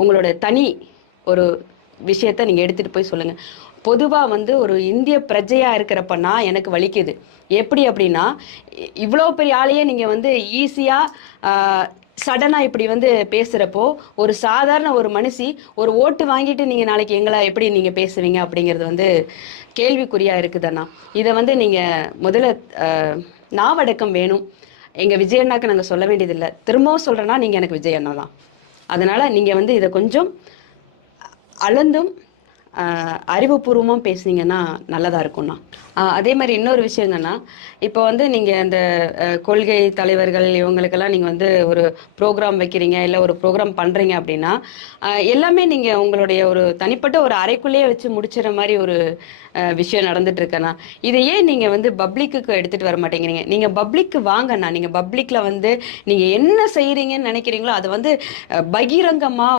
உங்களோட தனி ஒரு விஷயத்த நீங்கள் எடுத்துகிட்டு போய் சொல்லுங்கள் பொதுவாக வந்து ஒரு இந்திய பிரஜையாக இருக்கிறப்ப நான் எனக்கு வலிக்குது. எப்படி அப்படின்னா இவ்வளோ பெரிய ஆளையே நீங்கள் வந்து ஈஸியாக சடனாக இப்படி வந்து பேசுகிறப்போ ஒரு சாதாரண ஒரு மனுஷி ஒரு ஓட்டு வாங்கிட்டு நீங்கள் நாளைக்கு எங்களை எப்படி நீங்கள் பேசுவீங்க அப்படிங்கிறது வந்து கேள்விக்குறியாக இருக்குதுண்ணா இதை வந்து நீங்கள் முதல்ல நாவடக்கம் வேணும். எங்கள் விஜயண்ணாக்கு நாங்கள் சொல்ல வேண்டியதில்லை. திரும்பவும் சொல்கிறேன்னா நீங்கள் எனக்கு விஜயண்ணா தான். அதனால் நீங்கள் வந்து இதை கொஞ்சம் அளந்தும் அறிவுபூர்வமாக பேசுனீங்கன்னா நல்லதாக இருக்கும்ண்ணா அதே மாதிரி இன்னொரு விஷயங்கன்னா இப்போ வந்து நீங்கள் அந்த கொள்கை தலைவர்கள் இவங்களுக்கெல்லாம் நீங்கள் வந்து ஒரு ப்ரோக்ராம் வைக்கிறீங்க இல்லை ஒரு ப்ரோக்ராம் பண்ணுறீங்க அப்படின்னா எல்லாமே நீங்கள் உங்களுடைய ஒரு தனிப்பட்ட ஒரு அறைக்குள்ளேயே வச்சு முடிச்சிற மாதிரி ஒரு விஷயம் நடந்துட்டு இருக்கேண்ணா இதை ஏன் நீங்கள் வந்து பப்ளிக்கு எடுத்துகிட்டு வர மாட்டேங்கிறீங்க? நீங்கள் பப்ளிக்கு வாங்கண்ணா நீங்கள் பப்ளிக்கில் வந்து நீங்கள் என்ன செய்கிறீங்கன்னு நினைக்கிறீங்களோ அதை வந்து பகிரங்கமாக பகிரங்கமா